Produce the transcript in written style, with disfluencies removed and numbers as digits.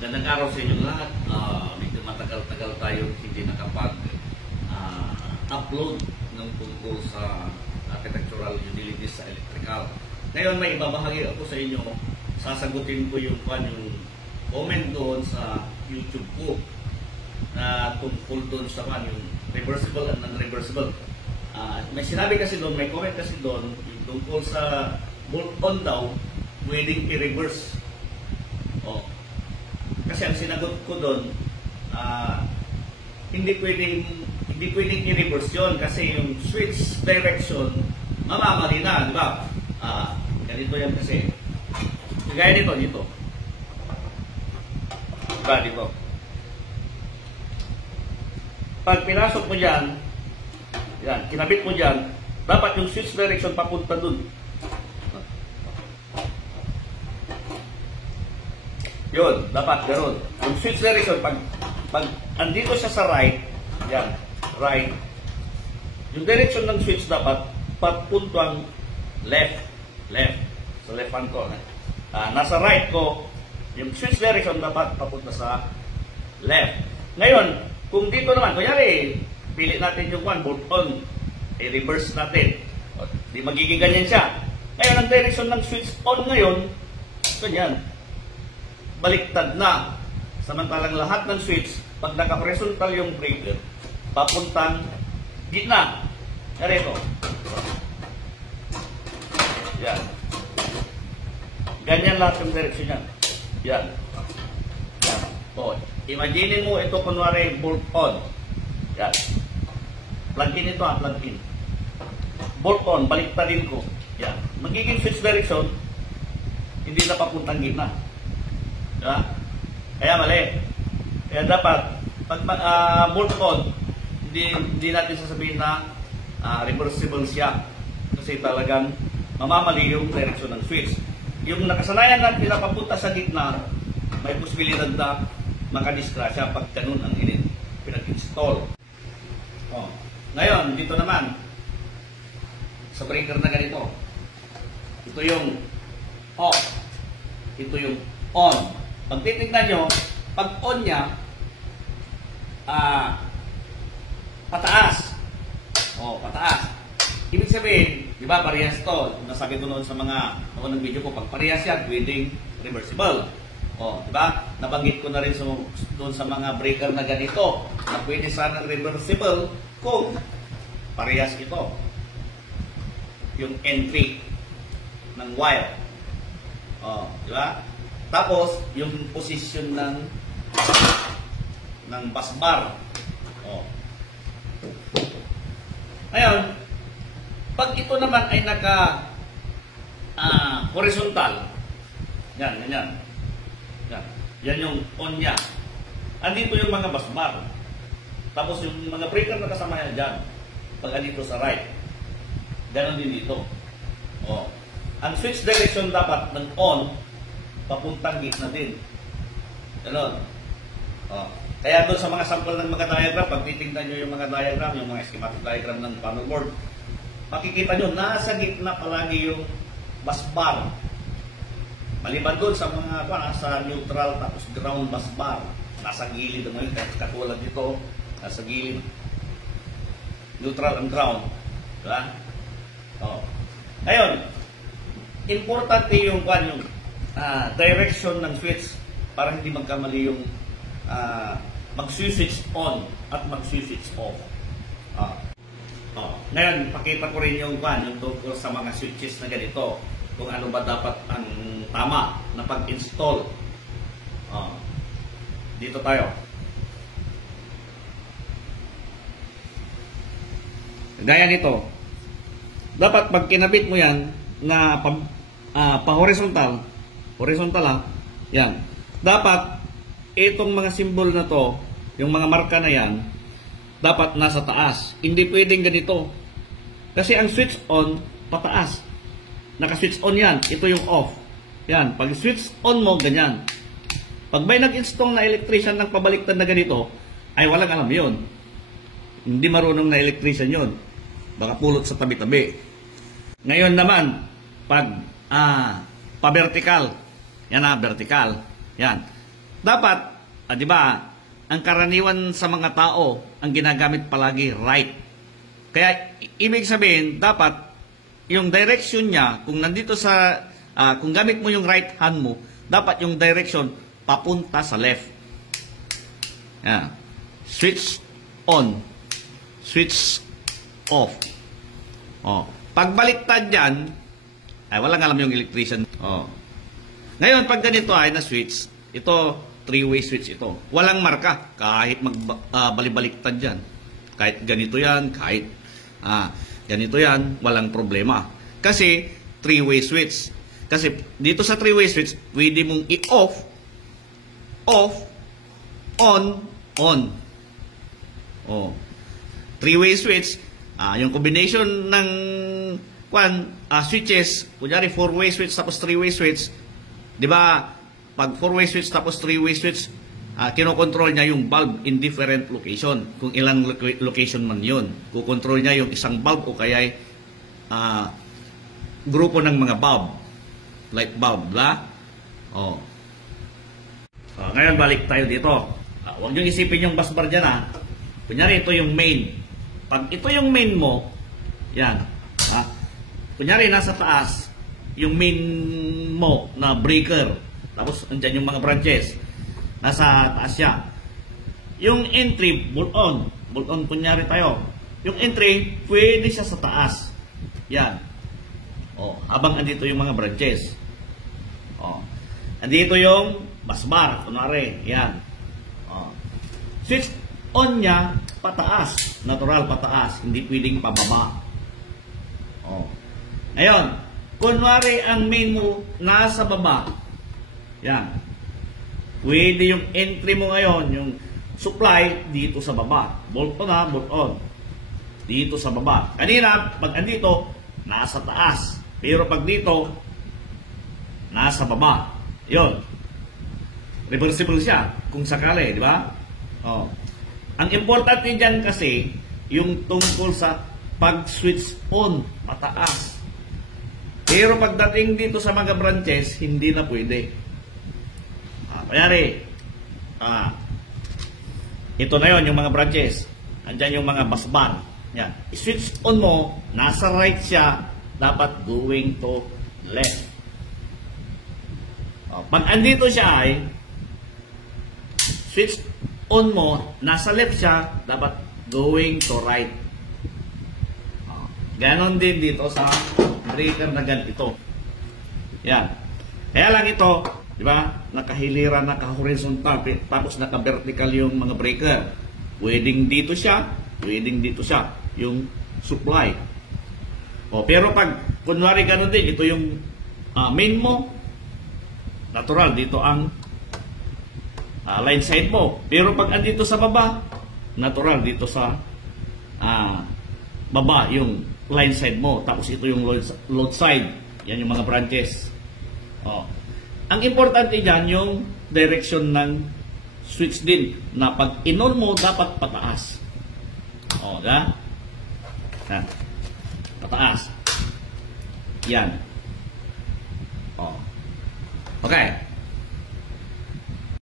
Gandang araw sa inyo lahat. Medyo matagal-tagal tayo hindi nakapag-upload ng tungkol sa architectural utilities sa electrical. Ngayon may ibabahagi ako sa inyo. Sasagutin ko yung comment doon sa YouTube ko na tungkol doon sa yung reversible and non-reversible. May sinabi kasi doon, may comment kasi doon yung tungkol sa bolt-on daw, pwedeng i-reverse. Kasi ang sinagot ko doon, hindi pwedeng i-reverse yun kasi yung switch direction mamamali na, di ba? Ganito yan kasi. Gaya dito. Diba dito? Pag pinasok mo dyan, yan, kinabit mo dyan, dapat yung switch direction papunta dun. Yun, dapat ganoon. Yung switch direction, pag andito siya sa right, yan, right, yung direction ng switch dapat papuntang left, sa left hand ko. Nasa right ko, yung switch direction dapat papunta sa left. Ngayon, kung dito naman, kunyari, pili natin yung bolt-on, i-reverse natin. Di magiging ganyan siya. Ngayon, ang direction ng switch on ngayon, ganyan. Baliktad na. Samantalang lahat ng switch, pag naka-horizontal yung breaker, papuntang gitna. Ganito. Yan. Ganyan lahat yung direction yan. Yan. Yan. Imagine mo ito kunwari bolt on. Yan. Plug in ito plug in. Bolt on, baliktadin ko. Yan. Magiging switch direction, hindi na papuntang gitna. Diba? Kaya mali. Kaya dapat pag bolt on, hindi natin sasabihin na reversible siya. Kasi talagang mamamali yung direction ng switch. Yung nakasanayan natin na papunta sa gitna, may posibilidad na makadisgrasya pag ganun ang pinag-install. Ngayon, dito naman, sa breaker na ganito, ito yung off, ito yung on. Pag titignan nyo, pag on niya, pataas. Pataas. Ibig sabihin, di ba, parehas to. Nasabi ko noon sa mga ng video ko, pag parehas yan, pwedeng reversible. Di ba? Nabanggit ko na rin doon sa mga breaker na ganito, na pwede sanang reversible kung parehas ito. Yung entry ng wire. Di ba? Tapos, yung position ng bus bar. Ngayon, pag ito naman ay horizontal, yan. Yan yung on niya. Andito yung mga bus bar. Tapos yung mga breaker na kasama yan dyan. Pag andito sa right. Ganon din dito. Ang switch direction dapat ng on, papuntang gitna din. Ganon. Kaya doon sa mga sample ng mga diagram, pag titignan nyo yung mga diagram, yung mga schematic diagram ng panel board, makikita nyo, nasa gitna palagi yung bus bar. Maliban doon sa mga nasa neutral tapos ground bus bar. Nasa gilid naman, katulad dito, nasa gilid. Neutral and ground. Diba? Ngayon, importante yung direction ng switch para hindi magkamali yung mag-switch on at mag-switch off. Ngayon, pakita ko rin yung tungkol sa mga switches na ganito, kung ano ba dapat ang tama na pag-install. Dito tayo. Gaya nito. Dapat pag kinabit mo yan na pa-horizontal, yan. Dapat itong mga symbol na to, yung mga marka na yan, dapat nasa taas. Hindi pwedeng ganito. Kasi ang switch on, pataas. Naka-switch on yan. Ito yung off. Yan. Pag switch on mo, ganyan. Pag may nag-install na electrician ng pabaliktad na ganito, ay walang alam yun. Hindi marunong na electrician yun. Baka pulot sa tabi-tabi. Ngayon naman, pag pa-vertical, yan vertical. Yan. dapat, di ba, ang karaniwan sa mga tao, ang ginagamit palagi, right. Kaya, ibig sabihin, dapat, yung direction niya, kung nandito sa, kung gamit mo yung right hand mo, dapat yung direction, papunta sa left. Yan. Switch on. Switch off. Oh. Pagbaliktad dyan, ay walang alam yung electrician. Oh. Ngayon, pag ganito ay na-switch, ito, three-way switch ito. Walang marka, kahit balibaliktad dyan. Kahit ganito yan, kahit ganito yan, walang problema. Kasi, three-way switch. Kasi, dito sa three-way switch, pwede mong i-off, off, on, on. Oh. Three-way switch, yung combination ng switches, kunyari four-way switch tapos three-way switch, di ba, pag four-way switch tapos three-way switch, kinokontrol niya yung bulb in different location. Kung ilang location man yun. Kukontrol niya yung isang bulb o kaya grupo ng mga bulb. Light bulb, la? Oh. Ngayon, balik tayo dito. Huwag nyo isipin yung busbar dyan, Kunyari, ito yung main. Pag ito yung main mo, yan. Kunyari, nasa taas, yung main mo na breaker. Tapos, andyan yung mga branches. Nasa taas siya. Yung entry, bolt on. Bolt on, kunyari tayo. Yung entry, pwede siya sa taas. Yan. O, habang andito yung mga branches. O, andito yung busbar. Kunwari, yan. O, switch on niya, pataas. Natural, pataas. Hindi pwedeng pababa. O. Ngayon, kunwari ang main mo nasa baba. Yan. Pwede yung entry mo ngayon, yung supply, dito sa baba. Bolt on bolt on. Dito sa baba. Kanina, pag andito, nasa taas. Pero pag dito, nasa baba. Yun. Reversible siya, kung sakali, di ba? Oh. Ang importante dyan kasi, yung tungkol sa pag-switch on, pataas. Pero pagdating dito sa mga branches, hindi na pwede. Kanyari, ito na yon yung mga branches. Andyan yung mga busbar. Yan. I-switch on mo, nasa right siya, dapat going to left. Pag andito siya ay, switch on mo, nasa left siya, dapat going to right. Ganon din dito sa breaker na ganito. Yan. Kaya lang ito, di ba? Nakahiliran, naka-horizontal, tapos naka-vertical yung mga breaker. Pwedeng dito siya, pwedeng dito siya, yung supply. Pero pag, kunwari ganun din, ito yung main mo, natural, dito ang line side mo. Pero pag andito sa baba, natural, dito sa baba, yung line side mo. Tapos ito yung load side. Yan yung mga branches. Ang importante dyan, yung direction ng switch din. Na pag in-on mo, dapat pataas. Diba? Yan. Pataas. Yan. Okay.